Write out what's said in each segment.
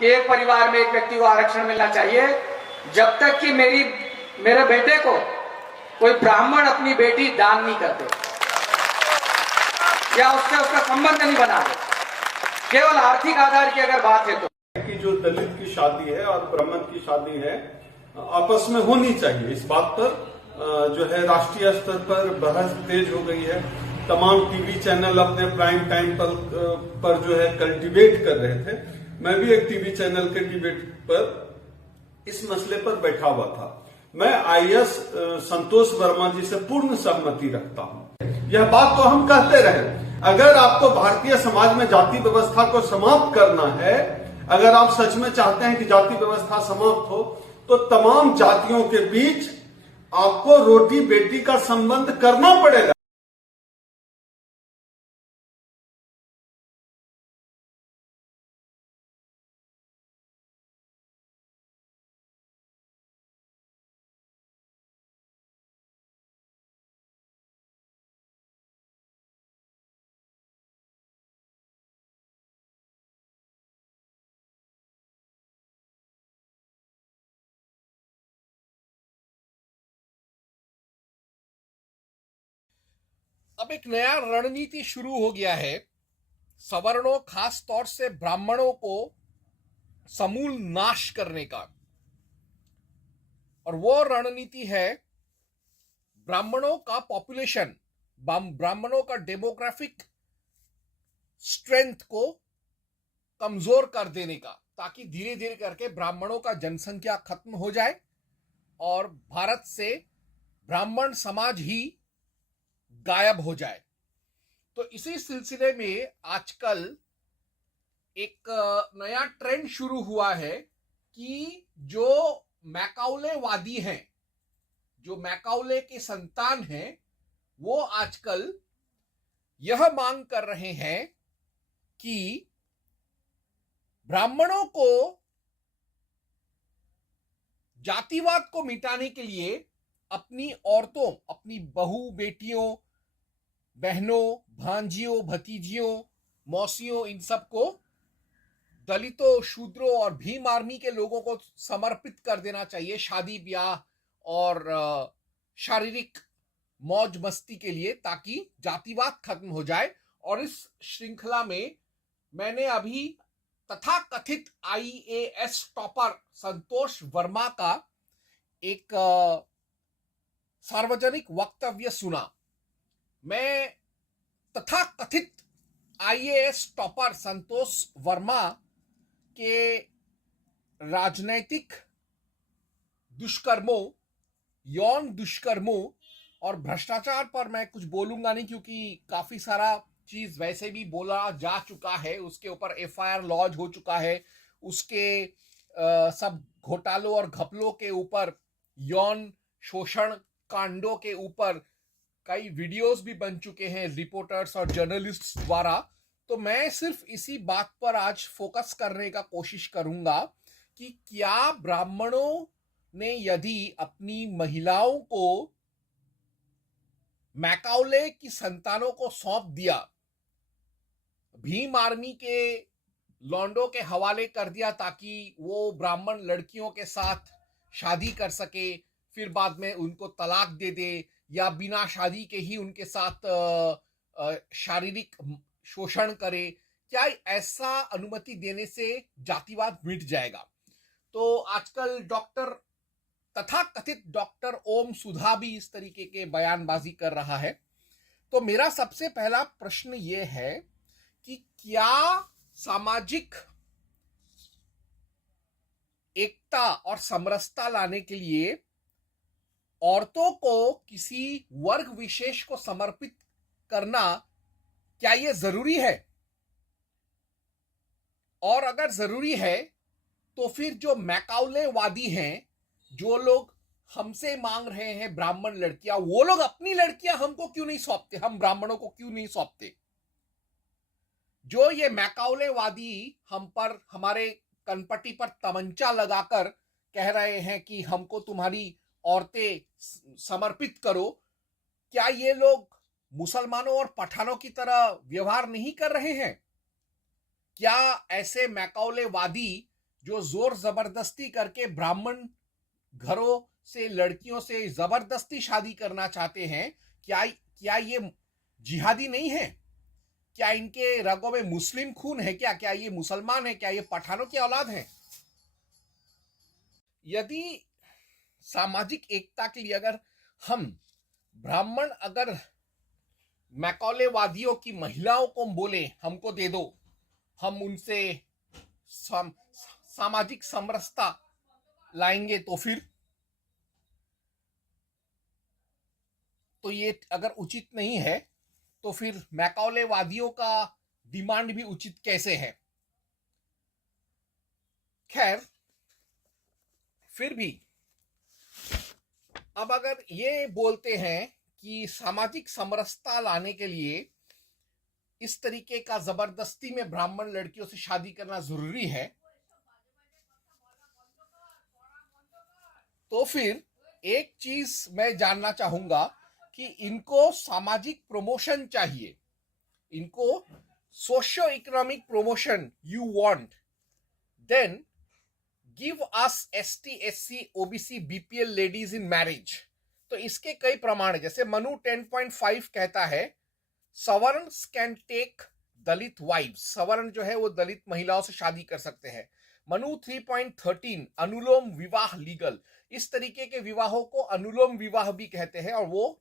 कि एक परिवार में एक व्यक्ति को आरक्षण मिलना चाहिए जब तक कि मेरे बेटे को कोई ब्राह्मण अपनी बेटी दान नहीं करते या उससे उसका संबंध नहीं बना दे। केवल आर्थिक आधार की अगर बात है तो कि जो दलित की शादी है और ब्राह्मण की शादी है आपस में होनी चाहिए, इस बात पर जो है राष्ट्रीय स्तर पर बहस तेज हो गई है। तमाम टीवी चैनल अपने प्राइम टाइम पर जो है कल्टीवेट कर रहे थे। मैं भी एक टीवी चैनल के डिबेट पर इस मसले पर बैठा हुआ था। मैं आईएएस संतोष वर्मा जी से पूर्ण सहमति रखता हूं। यह बात तो हम कहते रहे, अगर आपको भारतीय समाज में जाति व्यवस्था को समाप्त करना है, अगर आप सच में चाहते हैं कि जाति व्यवस्था समाप्त हो, तो तमाम जातियों के बीच आपको रोटी बेटी का संबंध करना पड़ेगा। अब एक नया रणनीति शुरू हो गया है सवर्णों, खास तौर से ब्राह्मणों को समूल नाश करने का। और वो रणनीति है ब्राह्मणों का पॉपुलेशन, ब्राह्मणों का डेमोग्राफिक स्ट्रेंथ को कमजोर कर देने का, ताकि धीरे धीरे करके ब्राह्मणों का जनसंख्या खत्म हो जाए और भारत से ब्राह्मण समाज ही गायब हो जाए। तो इसी सिलसिले में आजकल एक नया ट्रेंड शुरू हुआ है कि जो मैकाउलेवादी हैं, जो मैकाउले के संतान हैं, वो आजकल यह मांग कर रहे हैं कि ब्राह्मणों को जातिवाद को मिटाने के लिए अपनी औरतों, अपनी बहू बेटियों, बहनों, भांजियों, भतीजियों, मौसियों, इन सबको दलितों, शूद्रों और भीम आर्मी के लोगों को समर्पित कर देना चाहिए शादी ब्याह और शारीरिक मौज मस्ती के लिए, ताकि जातिवाद खत्म हो जाए। और इस श्रृंखला में मैंने अभी तथाकथित आईएएस टॉपर संतोष वर्मा का एक सार्वजनिक वक्तव्य सुना। मैं तथाकथित आईएएस टॉपर संतोष वर्मा के राजनैतिक दुष्कर्मों, यौन दुष्कर्मों और भ्रष्टाचार पर मैं कुछ बोलूंगा नहीं, क्योंकि काफी सारा चीज वैसे भी बोला जा चुका है, उसके ऊपर एफआईआर लॉन्च हो चुका है, उसके सब घोटालों और घपलों के ऊपर, यौन शोषण कांडों के ऊपर कई वीडियोस भी बन चुके हैं रिपोर्टर्स और जर्नलिस्ट्स द्वारा। तो मैं सिर्फ इसी बात पर आज फोकस करने का कोशिश करूंगा कि क्या ब्राह्मणों ने यदि अपनी महिलाओं को मैकाउले की संतानों को सौंप दिया, भीम आर्मी के लॉन्डो के हवाले कर दिया, ताकि वो ब्राह्मण लड़कियों के साथ शादी कर सके, फिर बाद में उनको तलाक दे दे, या बिना शादी के ही उनके साथ शारीरिक शोषण करे, क्या ऐसा अनुमति देने से जातिवाद मिट जाएगा? तो आजकल तथाकथित डॉक्टर ओम सुधा भी इस तरीके के बयानबाजी कर रहा है। तो मेरा सबसे पहला प्रश्न ये है कि क्या सामाजिक एकता और समरसता लाने के लिए औरतों को किसी वर्ग विशेष को समर्पित करना, क्या यह जरूरी है? और अगर जरूरी है तो फिर जो मैकाउलेवादी हैं, जो लोग हमसे मांग रहे हैं ब्राह्मण लड़कियां, वो लोग अपनी लड़कियां हमको क्यों नहीं सौंपते, हम ब्राह्मणों को क्यों नहीं सौंपते? जो ये मैकाउलेवादी हम पर, हमारे कनपट्टी पर तमंचा लगाकर कह रहे हैं कि हमको तुम्हारी औरतें समर्पित करो, क्या ये लोग मुसलमानों और पठानों की तरह व्यवहार नहीं कर रहे हैं? क्या ऐसे मैकाउलेवादी जो जोर जबरदस्ती करके ब्राह्मण घरों से लड़कियों से जबरदस्ती शादी करना चाहते हैं, क्या ये जिहादी नहीं है? क्या इनके रगों में मुस्लिम खून है? क्या ये मुसलमान है? क्या ये पठानों की औलाद है? यदि सामाजिक एकता के लिए अगर हम ब्राह्मण अगर मैकौलेवादियों की महिलाओं को बोले हमको दे दो, हम उनसे सामाजिक समरसता लाएंगे, तो ये अगर उचित नहीं है तो फिर मैकौलेवादियों का डिमांड भी उचित कैसे है? खैर, फिर भी अब अगर ये बोलते हैं कि सामाजिक समरसता लाने के लिए इस तरीके का जबरदस्ती में ब्राह्मण लड़कियों से शादी करना जरूरी है, तो फिर एक चीज मैं जानना चाहूंगा कि इनको सामाजिक प्रमोशन चाहिए, इनको socio economic promotion you want, then give us ST SC OBC BPL ladies in marriage. तो इसके कई प्रमाण है, जैसे मनु 10.5 कहता है सवर्ण कैन टेक दलित वाइव्स, सवर्ण जो है वो दलित महिलाओं से शादी कर सकते हैं। मनु 3.13 अनुलोम विवाह लीगल, इस तरीके के विवाहों को अनुलोम विवाह भी कहते हैं और वो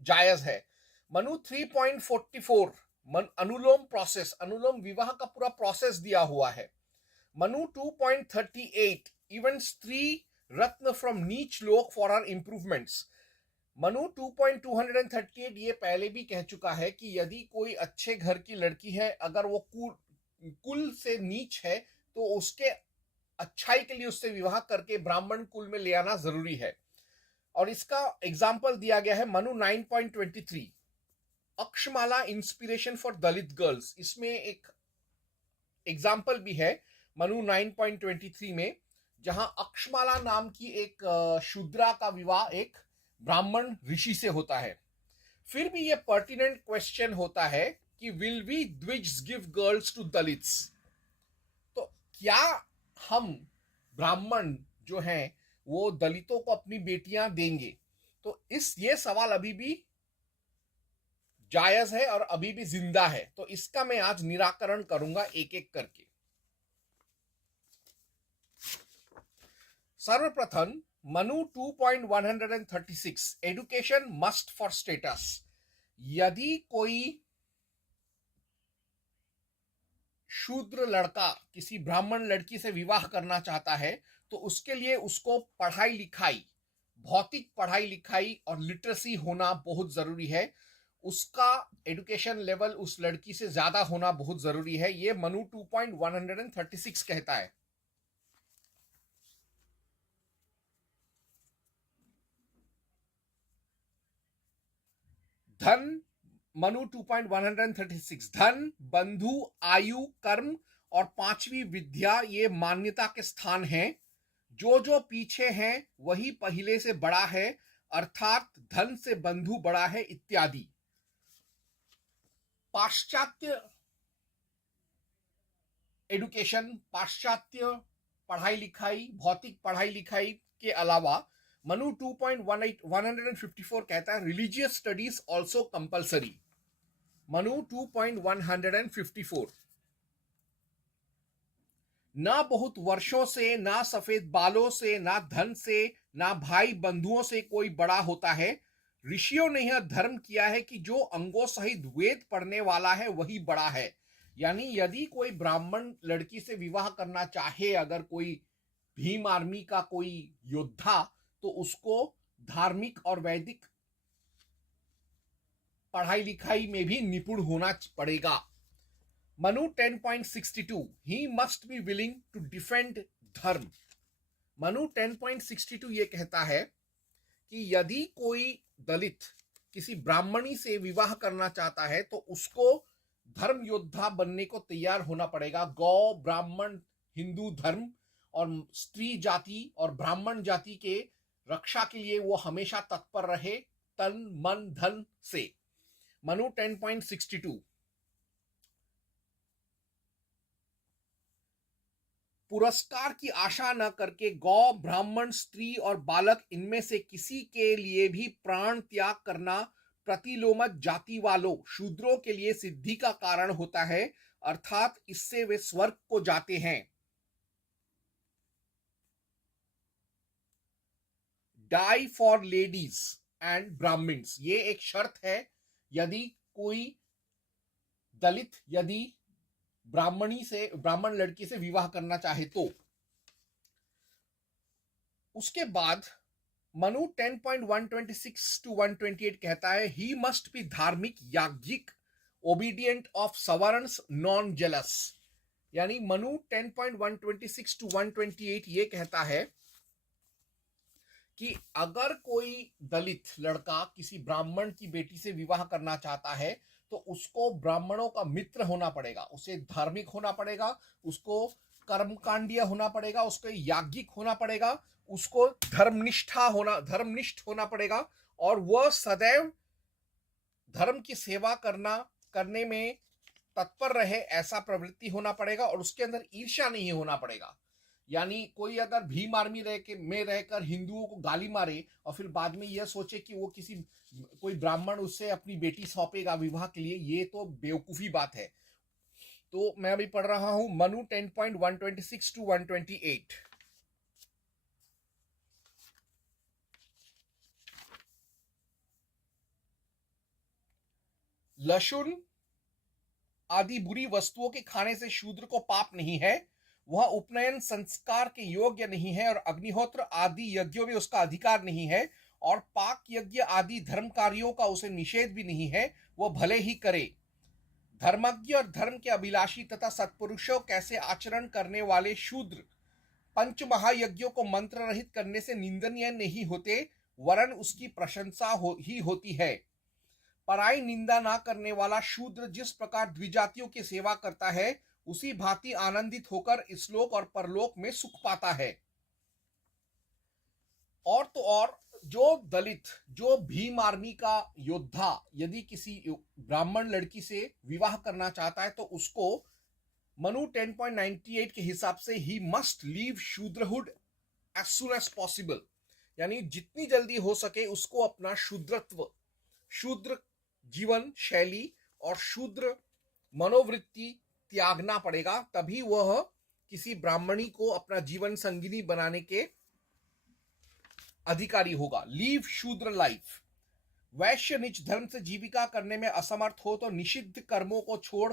जायज है। मनु 3.44 अनुलोम प्रोसेस, अनुलोम विवाह का पूरा प्रोसेस दिया हुआ है। मनु 2.38 इवन स्त्री रत्न फ्रॉम नीच लोक फॉर आर इंप्रूवमेंट्स। मनु 2.238 ये पहले भी कह चुका है कि यदि कोई अच्छे घर की लड़की है, अगर वो कुल से नीच है तो उसके अच्छाई के लिए उससे विवाह करके ब्राह्मण कुल में ले आना जरूरी है। और इसका एग्जाम्पल दिया गया है Manu 9.23 Akshamala inspiration for Dalit girls, इसमें एक एग्जाम्पल भी है मनु 9.23 में, जहां अक्षमाला नाम की एक शूद्रा का विवाह एक ब्राह्मण ऋषि से होता है। फिर भी यह पर्टिनेंट क्वेश्चन होता है कि विल वी द्विज गिव गर्ल्स टू दलित्स, तो क्या हम ब्राह्मण जो हैं वो दलितों को अपनी बेटियां देंगे? तो ये सवाल अभी भी जायज है और अभी भी जिंदा है, तो इसका मैं आज निराकरण करूंगा एक एक करके। सर्वप्रथम Manu 2.136 education must for status. यदि कोई शूद्र लड़का किसी ब्राह्मण लड़की से विवाह करना चाहता है तो उसके लिए उसको पढ़ाई लिखाई, भौतिक पढ़ाई लिखाई और लिटरेसी होना बहुत जरूरी है, उसका एजुकेशन लेवल उस लड़की से ज्यादा होना बहुत जरूरी है, यह मनु 2.136 कहता है। धन, मनु 2.136 धन, बंधु, आयु, कर्म और पांचवी विद्या ये मान्यता के स्थान हैं। जो जो पीछे हैं वही पहले से बड़ा है, अर्थात धन से बंधु बड़ा है इत्यादि। पाश्चात्य एजुकेशन, पाश्चात्य पढ़ाई लिखाई, भौतिक पढ़ाई लिखाई के अलावा मनु 2.154 कहता है religious studies also compulsory. Manu 2.154 ना बहुत वर्षों से, ना सफेद बालों से, ना धन से, ना भाई बंधुओं से कोई बड़ा होता है। ऋषियों ने यह धर्म किया है कि जो अंगों सहित वेद पढ़ने वाला है वही बड़ा है। यानी यदि कोई ब्राह्मण लड़की से विवाह करना चाहे, अगर कोई भीम आर्मी का कोई योद्धा, तो उसको धार्मिक और वैदिक पढ़ाई लिखाई में भी निपुण होना पड़ेगा। Manu 10.62 he must be willing to defend dharma. Manu 10.62 ये कहता है कि यदि कोई दलित किसी ब्राह्मणी से विवाह करना चाहता है तो उसको धर्म योद्धा बनने को तैयार होना पड़ेगा। गौ, ब्राह्मण, हिंदू धर्म और स्त्री जाति और ब्राह्मण जाति के रक्षा के लिए वो हमेशा तत्पर रहे, तन मन धन से। मनु 10.62 पुरस्कार की आशा न करके गौ, ब्राह्मण, स्त्री और बालक इनमें से किसी के लिए भी प्राण त्याग करना प्रतिलोमत जाति वालों शूद्रों के लिए सिद्धि का कारण होता है, अर्थात इससे वे स्वर्ग को जाते हैं। Die for ladies and Brahmins, ये एक शर्त है यदि कोई दलित यदि ब्राह्मण लड़की से विवाह करना चाहे तो। उसके बाद मनु 10.126 to 128 कहता है ही मस्ट बी धार्मिक, याज्ञिक, ओबीडियंट ऑफ सवर्न्स, नॉन जेलस। यानी मनु 10.126 to 128 ये कहता है कि अगर कोई दलित लड़का किसी ब्राह्मण की बेटी से विवाह करना चाहता है तो उसको ब्राह्मणों का मित्र होना पड़ेगा, उसे धार्मिक होना पड़ेगा, उसको कर्मकांडीय होना पड़ेगा, उसको याज्ञिक होना पड़ेगा, उसको धर्मनिष्ठ होना पड़ेगा और वह सदैव धर्म की सेवा करने में तत्पर रहे ऐसा प्रवृत्ति होना पड़ेगा और उसके अंदर ईर्ष्या नहीं होना पड़ेगा। यानी कोई अगर भीम आर्मी में रहकर हिंदुओं को गाली मारे और फिर बाद में यह सोचे कि वो कोई ब्राह्मण उससे अपनी बेटी सौंपेगा विवाह के लिए, ये तो बेवकूफी बात है। तो मैं अभी पढ़ रहा हूं मनु 10.126 to 128। लहसुन आदि बुरी वस्तुओं के खाने से शूद्र को पाप नहीं है, वह उपनयन संस्कार के योग्य नहीं है और अग्निहोत्र आदि यज्ञों में उसका अधिकार नहीं है और पाक यज्ञ आदि धर्म कार्यों का उसे निषेध भी नहीं है, वह भले ही करे। धर्मज्ञ और धर्म के अभिलाषी तथा सत्पुरुषों कैसे आचरण करने वाले शूद्र पंच महायज्ञों को मंत्र रहित करने से निंदनीय नहीं होते, वरन उसकी प्रशंसा ही होती है। पराई निंदा ना करने वाला शूद्र जिस प्रकार द्विजातियों की सेवा करता है उसी भांति आनंदित होकर इसलोक और परलोक में सुख पाता है। और तो और जो दलित, जो भीम आर्मी का योद्धा यदि किसी ब्राह्मण लड़की से विवाह करना चाहता है तो उसको मनु 10.98 के हिसाब से ही must leave shudrahood as soon as possible, यानी जितनी जल्दी हो सके उसको अपना शूद्रत्व, शूद्र जीवन शैली और शूद्र मनोवृत्ति त्यागना पड़ेगा, तभी वह किसी ब्राह्मणी को अपना जीवन संगिनी बनाने के अधिकारी होगा। लीव शूद्र लाइफ। वैश्य निज धर्म से जीविका करने में असमर्थ हो तो निषिद्ध कर्मों को छोड़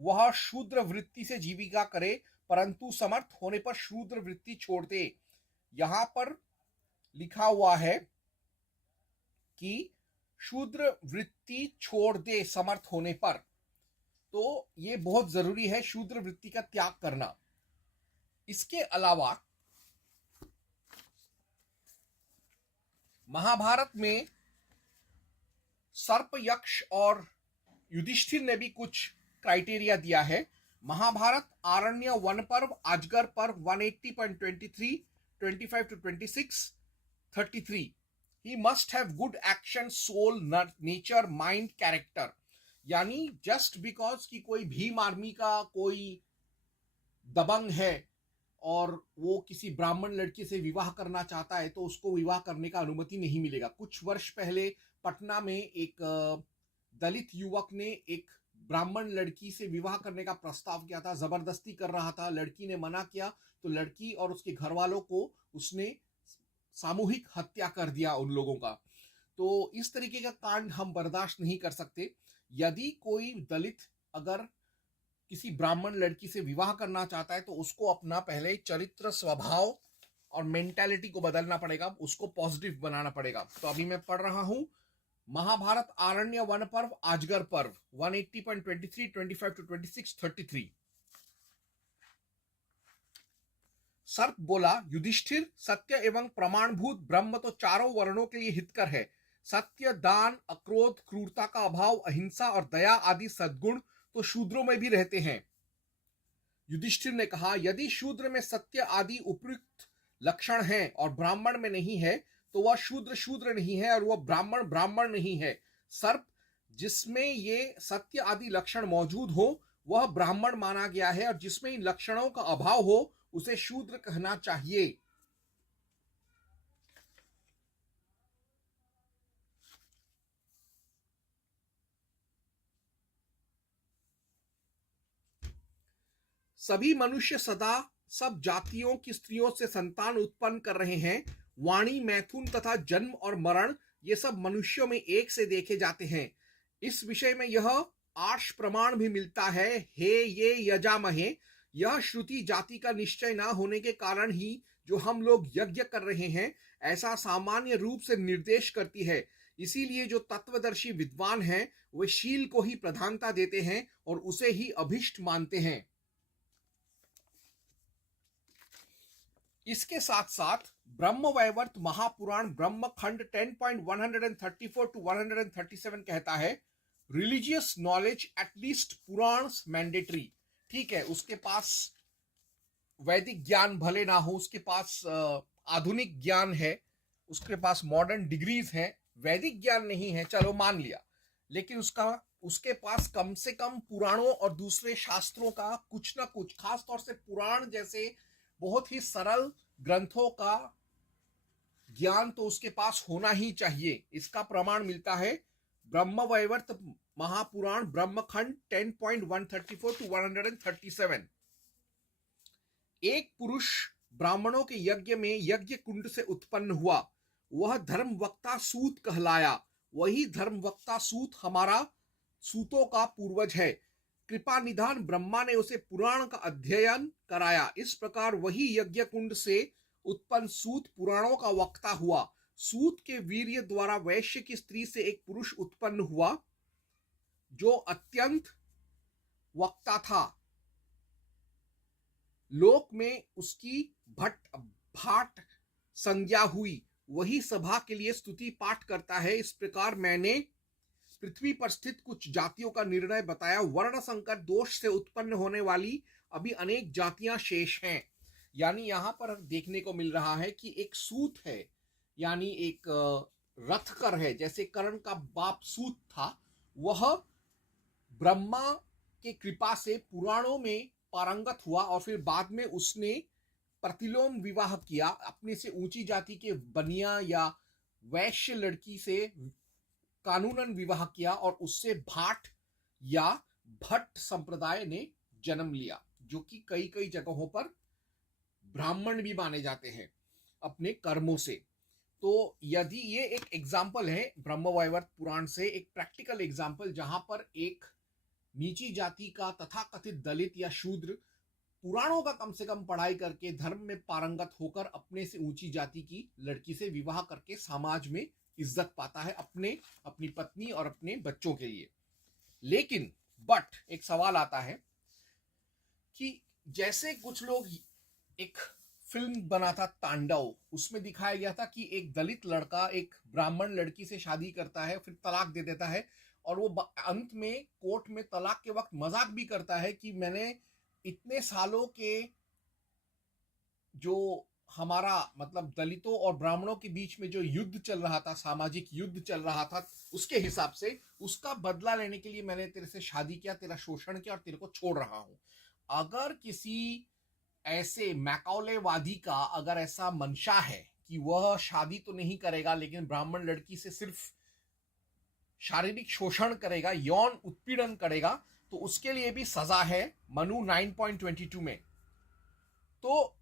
वह शूद्र वृत्ति से जीविका करे, परंतु समर्थ होने पर शूद्र वृत्ति छोड़ दे। यहां पर लिखा हुआ है कि शूद्र वृत्ति छोड़ दे समर्थ होने पर, तो ये बहुत जरूरी है शूद्र वृत्ति का त्याग करना। इसके अलावा महाभारत में सर्प यक्ष और युधिष्ठिर ने भी कुछ क्राइटेरिया दिया है। महाभारत आरण्य वन पर्व, अजगर पर्व 180.23, 25 to 26, 33। He must have good action, soul, nature, mind, character. यानी जस्ट बिकॉज कि कोई भीम आर्मी का कोई दबंग है और वो किसी ब्राह्मण लड़की से विवाह करना चाहता है तो उसको विवाह करने का अनुमति नहीं मिलेगा। कुछ वर्ष पहले पटना में एक दलित युवक ने एक ब्राह्मण लड़की से विवाह करने का प्रस्ताव किया था, जबरदस्ती कर रहा था, लड़की ने मना किया तो लड़की और उसके घर वालों को उसने सामूहिक हत्या कर दिया उन लोगों का। तो इस तरीके का कांड हम बर्दाश्त नहीं कर सकते। यदि कोई दलित अगर किसी ब्राह्मण लड़की से विवाह करना चाहता है तो उसको अपना पहले चरित्र, स्वभाव और मेंटालिटी को बदलना पड़ेगा, उसको पॉजिटिव बनाना पड़ेगा। तो अभी मैं पढ़ रहा हूं महाभारत आरण्य वन पर्व, अजगर पर्व 180.23, 25 to 26, 33। सर्प बोला, युधिष्ठिर, सत्य एवं प्रमाणभूत ब्रह्म तो चारों वर्णों के लिए हितकर है। सत्य, दान, अक्रोध, क्रूरता का अभाव, अहिंसा और दया आदि सद्गुण तो शूद्रों में भी रहते हैं। युधिष्ठिर ने कहा, यदि शूद्र में सत्य आदि उपयुक्त लक्षण हैं और ब्राह्मण में नहीं है तो वह शूद्र नहीं है और वह ब्राह्मण नहीं है। सर्प, जिसमें ये सत्य आदि लक्षण मौजूद हो वह ब्राह्मण माना गया है और जिसमें इन लक्षणों का अभाव हो उसे शूद्र कहना चाहिए। सभी मनुष्य सदा सब जातियों की स्त्रियों से संतान उत्पन्न कर रहे हैं। वाणी, मैथुन तथा जन्म और मरण ये सब मनुष्यों में एक से देखे जाते हैं। इस विषय में यह आर्ष प्रमाण भी मिलता है। हे ये यजामहे, यह श्रुति जाति का निश्चय न होने के कारण ही जो हम लोग यज्ञ कर रहे हैं ऐसा सामान्य रूप से निर्देश करती है। इसीलिए जो तत्वदर्शी विद्वान हैं वे शील को ही प्रधानता देते हैं और उसे ही अभिष्ट मानते हैं। इसके साथ साथ ब्रह्मवैवर्त महापुराण ब्रह्मखंड 10.134 to 137 कहता है, religious knowledge at least Puranas mandatory. ठीक है, उसके पास वैदिक ज्ञान भले ना हो, उसके पास आधुनिक ज्ञान है, उसके पास मॉडर्न डिग्रीज हैं, वैदिक ज्ञान नहीं है, चलो मान लिया, लेकिन उसके पास कम से कम पुराणों और दूसरे शास्त्रों का कुछ ना कुछ, खास तौर से पुराण जैसे बहुत ही सरल ग्रंथों का ज्ञान तो उसके पास होना ही चाहिए। इसका प्रमाण मिलता है ब्रह्मवैवर्त महापुराण ब्रह्मखंड 10.134 to 137। एक पुरुष ब्राह्मणों के यज्ञ में यज्ञ कुंड से उत्पन्न हुआ, वह धर्मवक्ता सूत कहलाया। वही धर्मवक्ता सूत हमारा सूतों का पूर्वज है। कृपा निधान ब्रह्मा ने उसे पुराण का अध्ययन कराया। इस प्रकार वही यज्ञ कुंड से उत्पन्न सूत पुराणों का वक्ता हुआ। सूत के वीर्य द्वारा वैश्य की स्त्री से एक पुरुष उत्पन्न हुआ जो अत्यंत वक्ता था। लोक में उसकी भाट संज्ञा हुई। वही सभा के लिए स्तुति पाठ करता है। इस प्रकार मैंने पृथ्वी पर स्थित कुछ जातियों का निर्णय बताया। वर्ण संकर दोष से उत्पन्न होने वाली अभी अनेक जातियां शेष हैं। यानी यहां पर देखने को मिल रहा है कि एक सूत है, यानी एक रथकर है, जैसे कर्ण का बाप सूत था, वह ब्रह्मा के कृपा से पुराणों में पारंगत हुआ और फिर बाद में उसने प्रतिलोम विवाह किया। अपने से ऊंची जाति के बनिया या वैश्य लड़की से कानूनन विवाह किया और उससे भाट या भट्ट संप्रदाय ने जन्म लिया, जो कि कई कई जगहों पर ब्राह्मण भी माने जाते हैं अपने कर्मों से। तो यदि ये एक एग्जाम्पल है ब्रह्मवैवर्त पुराण से, एक प्रैक्टिकल एग्जाम्पल, जहां पर एक नीची जाति का तथाकथित दलित या शूद्र पुराणों का कम से कम पढ़ाई करके धर्म में पारंगत होकर अपने से ऊंची जाति की लड़की से विवाह करके समाज में इज्जत पाता है अपनी पत्नी और अपने बच्चों के लिए। लेकिन एक सवाल आता है कि जैसे कुछ लोग, एक फिल्म बना था तांडव, उसमें दिखाया गया था कि एक दलित लड़का एक ब्राह्मण लड़की से शादी करता है, फिर तलाक दे देता है और वो अंत में कोर्ट में तलाक के वक्त मजाक भी करता है कि मैंने इतने सालों के जो हमारा मतलब दलितों और ब्राह्मणों के बीच में जो युद्ध चल रहा था, सामाजिक युद्ध चल रहा था, उसके हिसाब से उसका बदला लेने के लिए मैंने तेरे से शादी किया, तेरा शोषण किया और तेरे को छोड़ रहा हूं। अगर किसी ऐसे मैकाउलेवादी का अगर ऐसा मंशा है कि वह शादी तो नहीं करेगा लेकिन ब्राह्मण लड़की से सिर्फ शारीरिक शोषण करेगा, यौन उत्पीड़न करेगा, तो उसके लिए भी सजा है मनु 9.22 में। तो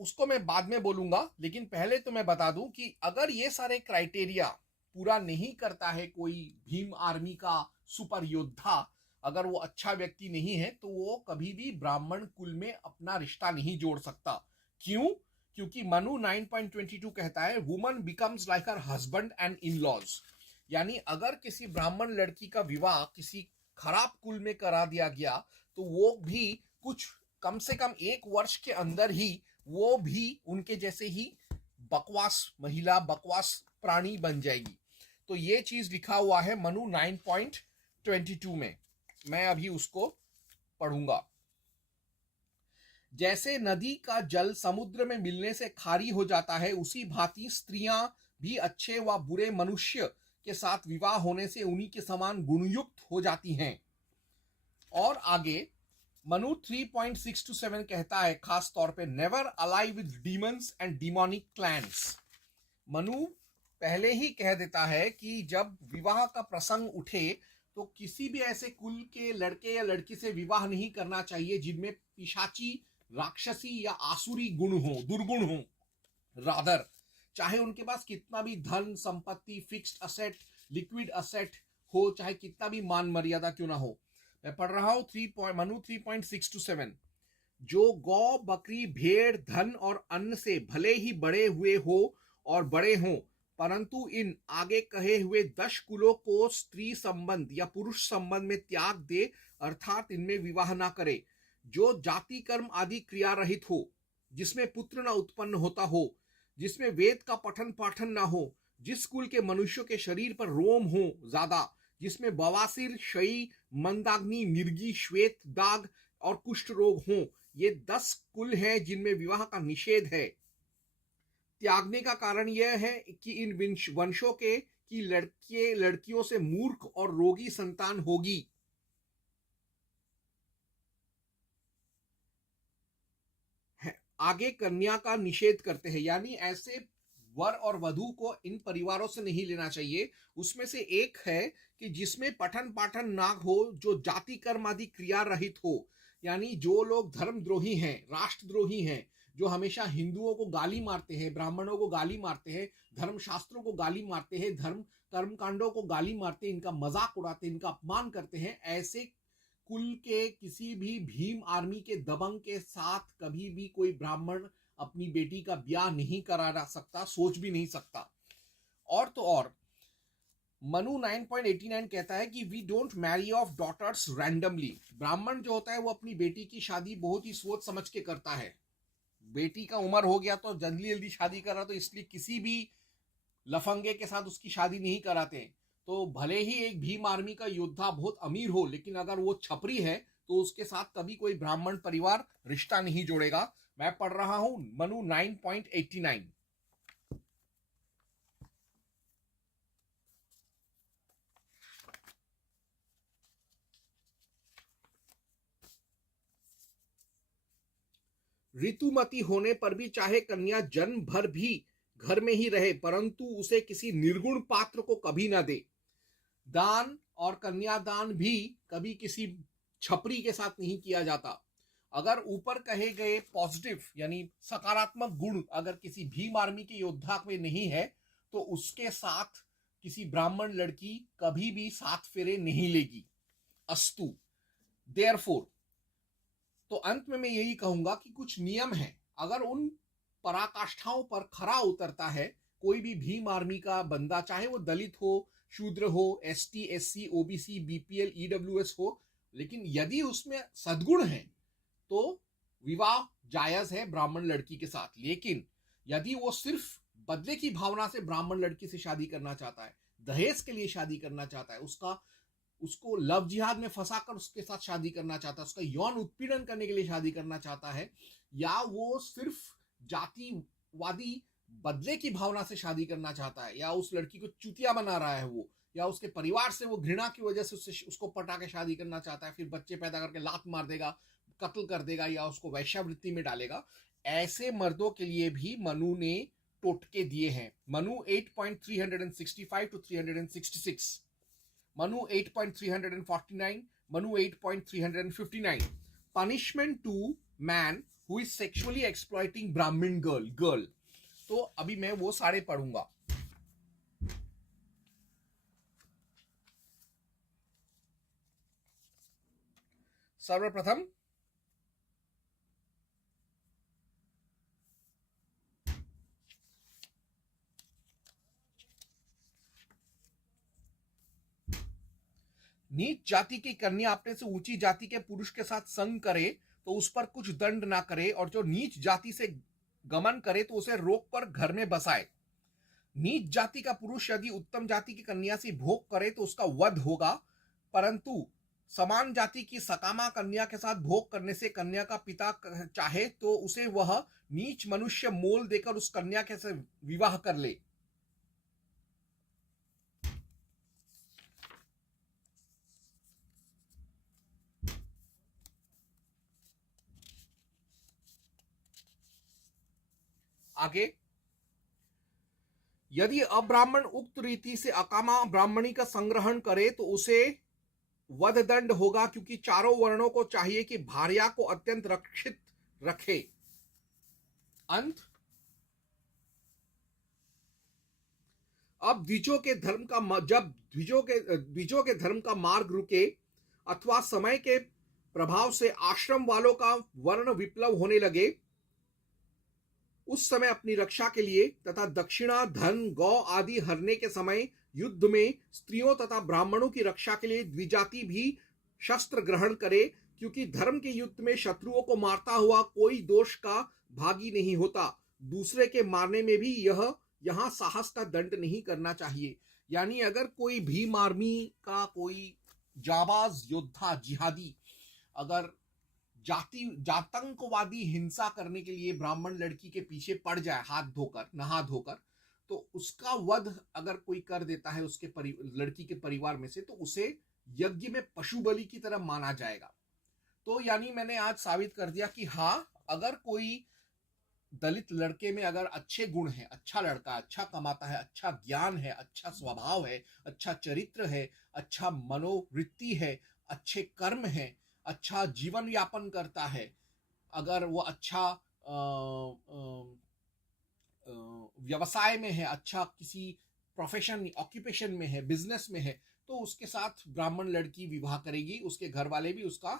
उसको मैं बाद में बोलूंगा, लेकिन पहले तो मैं बता दूं कि अगर ये सारे क्राइटेरिया पूरा नहीं करता है कोई भीम आर्मी का सुपर योद्धा, अगर वो अच्छा व्यक्ति नहीं है, तो वो कभी भी ब्राह्मण कुल में अपना रिश्ता नहीं जोड़ सकता। क्यों? क्योंकि मनु 9.22 कहता है woman becomes like her husband and in laws. यानी अगर किसी ब्राह्मण लड़की का विवाह किसी खराब कुल में करा दिया गया तो वो भी कुछ कम से कम 1 वर्ष के अंदर ही वो भी उनके जैसे ही बकवास महिला, बकवास प्राणी बन जाएगी। तो ये चीज लिखा हुआ है मनु 9.22 में। मैं अभी उसको पढ़ूंगा। जैसे नदी का जल समुद्र में मिलने से खारी हो जाता है, उसी भांति स्त्रियां भी अच्छे व बुरे मनुष्य के साथ विवाह होने से उन्हीं के समान गुणयुक्त हो जाती हैं। और आगे मनु 3.6 to 7 कहता है खास तौर पे never ally with demons and demonic clans. Manu पहले ही कह देता है कि जब विवाह का प्रसंग उठे तो किसी भी ऐसे कुल के लड़के या लड़की से विवाह नहीं करना चाहिए जिनमें पिशाची, राक्षसी या आसुरी गुण हो, दुर्गुण हो। रादर चाहे उनके पास कितना भी धन संपत्ति, फिक्स्ड असेट, लिक्विड असेट हो, चाहे कितना भी मान मर्यादा क्यों ना हो। मैं पढ़ रहा हूं मनु 3.6 to 7। जो गौ, बकरी, भेड़, धन और अन्न से भले ही बड़े हुए हो और बड़े हों, परंतु इन आगे कहे हुए 10 कुलों को स्त्री संबंध या पुरुष संबंध में त्याग दे, अर्थात इनमें विवाह ना करे। जो जाति कर्म आदि क्रिया रहित हो, जिसमें पुत्र न उत्पन्न होता हो, जिसमें वेद का पठन पाठन ना हो, जिस कुल के मनुष्यों के शरीर पर रोम हो ज्यादा, जिसमें बवासीर, क्षयी, मंदाग्नि, मिर्गी, श्वेत दाग और कुष्ठ रोग हो, ये 10 कुल हैं जिनमें विवाह का निषेध है। त्यागने का कारण यह है कि इन वंशों के की लड़कियों से मूर्ख और रोगी संतान होगी। आगे कन्या का निषेध करते हैं, यानी ऐसे वर और वधू को इन परिवारों से नहीं लेना चाहिए। उसमें से एक है कि जिसमें पठन पाठन ना हो, जो जाति कर्म आदि क्रिया रहित हो, यानी जो लोग धर्मद्रोही हैं, राष्ट्रद्रोही हैं, जो हमेशा हिंदुओं को गाली मारते हैं, ब्राह्मणों को गाली मारते हैं, धर्मशास्त्रों को गाली मारते हैं, धर्म कर्मकांडों को गाली मारते हैं, इनका मजाक उड़ाते हैं, इनका अपमान करते हैं, ऐसे कुल के किसी भी भीम आर्मी के दबंग के साथ कभी भी कोई ब्राह्मण अपनी बेटी का ब्याह नहीं करा सकता, सोच भी नहीं सकता। और तो और मनु 9.89 कहता है कि we don't marry off daughters randomly. Brahmin जो होता है वो अपनी बेटी की शादी बहुत ही सोच समझ के करता है। बेटी का उम्र हो गया तो जल्दी जल्दी शादी कर रहा, तो इसलिए किसी भी लफंगे के साथ उसकी शादी नहीं कराते। तो भले ही एक भीम आर्मी का योद्धा बहुत अमीर हो, लेकिन अगर वो छपरी है तो उसके साथ कभी कोई ब्राह्मण परिवार रिश्ता नहीं जोड़ेगा। मैं पढ़ रहा हूं मनु 9.89। ऋतुमती होने पर भी चाहे कन्या जन्म भर भी घर में ही रहे, परंतु उसे किसी निर्गुण पात्र को कभी ना दे। दान और कन्यादान भी कभी किसी छपरी के साथ नहीं किया जाता। अगर ऊपर कहे गए पॉजिटिव यानी सकारात्मक गुण अगर किसी भीम आर्मी के योद्धा में नहीं है, तो उसके साथ किसी ब्राह्मण लड़की कभी भी 7 फेरे नहीं लेगी। अस्तु। देयरफॉर तो अंत में मैं यही कहूंगा कि कुछ नियम हैं, अगर उन पराकाष्ठाओं पर खरा उतरता है कोई भी भीम आर्मी का बंदा, चाहे वो दलित हो, शूद्र हो, ST, SC, OBC, BPL, EWS हो, लेकिन यदि उसमें सद्गुण है तो विवाह जायज है ब्राह्मण लड़की के साथ। लेकिन यदि वो सिर्फ बदले की भावना से ब्राह्मण लड़की से शादी करना चाहता है, दहेज के लिए शादी करना चाहता है, उसको लव जिहाद में फंसाकर उसके साथ शादी करना चाहता है, उसका यौन उत्पीड़न करने के लिए शादी करना चाहता है, या वो सिर्फ जातिवादी बदले की भावना से शादी करना चाहता है, या उस लड़की को चूतिया बना रहा है वो, या उसके परिवार से वो घृणा की वजह से उसको पटा के शादी करना चाहता है, फिर बच्चे पैदा करके लात मार देगा, कत्ल कर देगा, या उसको वैश्यावृत्ति में डालेगा, ऐसे मर्दों के लिए भी मनु ने टोटके दिए हैं। Manu 8.365 to 366, Manu 8.349, Manu 8.359। Punishment to man who is sexually exploiting Brahmin girl. तो अभी मैं वो सारे पढ़ूंगा। सर्वप्रथम नीच जाति की कन्या अपने से ऊंची जाति के पुरुष के साथ संग करे तो उस पर कुछ दंड ना करे, और जो नीच जाति से गमन करे तो उसे रोक कर घर में बसाए। नीच जाति का पुरुष यदि उत्तम जाति की कन्या से भोग करे तो उसका वध होगा, परंतु समान जाति की सकामा कन्या के साथ भोग करने से कन्या का पिता चाहे तो उसे वह नीच मनुष्य मोल देकर उस कन्या के से विवाह कर ले। आगे, यदि अब्राह्मण उक्त रीति से अकामा ब्राह्मणी का संग्रहण करे तो उसे वध दंड होगा, क्योंकि चारों वर्णों को चाहिए कि भार्या को अत्यंत रक्षित रखे। अंत, अब द्विजों के धर्म का जब द्विजों के धर्म का मार्ग रुके अथवा समय के प्रभाव से आश्रम वालों का वर्ण विप्लव होने लगे, उस समय अपनी रक्षा के लिए तथा दक्षिणा, धन, गौ आदि हरने के समय युद्ध में स्त्रियों तथा ब्राह्मणों की रक्षा के लिए द्विजाति भी शस्त्र ग्रहण करे, क्योंकि धर्म के युद्ध में शत्रुओं को मारता हुआ कोई दोष का भागी नहीं होता। दूसरे के मारने में भी यहां साहस का दंड नहीं करना चाहिए। यानी अगर कोई भीम आर्मी का कोई जाबाज योद्धा जिहादी अगर जातंकवादी हिंसा करने के लिए ब्राह्मण लड़की के पीछे पड़ जाए, हाथ धोकर, नहा धोकर, तो उसका वध अगर कोई कर देता है उसके लड़की के परिवार में से, तो उसे यज्ञ में पशु बलि की तरह माना जाएगा। तो यानी मैंने आज साबित कर दिया कि हाँ, अगर कोई दलित लड़के में अगर अच्छे गुण हैं, अच्छा लड़का, अच्छा कमाता है, अच्छा ज्ञान है, अच्छा स्वभाव है, अच्छा चरित्र है, अच्छा मनोवृत्ति है, अच्छे कर्म है, अच्छा जीवन यापन करता है, अगर वो अच्छा व्यवसाय में है, अच्छा किसी प्रोफेशन ऑक्यूपेशन में है, बिजनेस में है, तो उसके साथ ब्राह्मण लड़की विवाह करेगी, उसके घर वाले भी उसका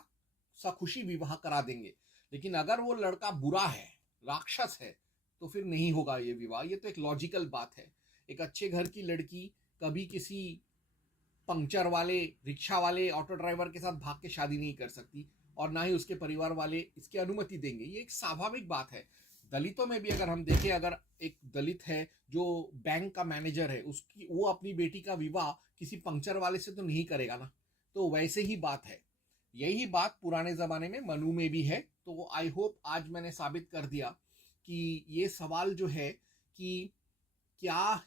सखुशी विवाह करा देंगे। लेकिन अगर वो लड़का बुरा है, राक्षस है, तो फिर नहीं होगा ये विवाह। ये तो एक लॉजिकल बात है। एक अच्छे घर की लड़की कभी किसी पंक्चर वाले, रिक्शा वाले, ऑटो ड्राइवर के साथ भाग के शादी नहीं कर सकती, और ना ही उसके परिवार वाले इसकी अनुमति देंगे। ये एक स्वाभाविक बात है। दलितों में भी अगर हम देखें, अगर एक दलित है जो बैंक का मैनेजर है, उसकी वो अपनी बेटी का विवाह किसी पंक्चर वाले से तो नहीं करेगा ना। तो वैसे ही बात है। यही बात पुराने जमाने में मनु में भी है। तो आई होप आज मैंने साबित कर दिया कि ये सवाल जो है कि क्या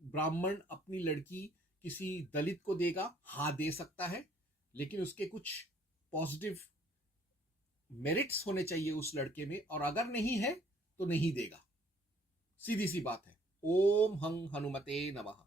ब्राह्मण अपनी लड़की किसी दलित को देगा, हाँ दे सकता है, लेकिन उसके कुछ पॉजिटिव मेरिट्स होने चाहिए उस लड़के में, और अगर नहीं है तो नहीं देगा। सीधी सी बात है। ओम हं हनुमते नमः।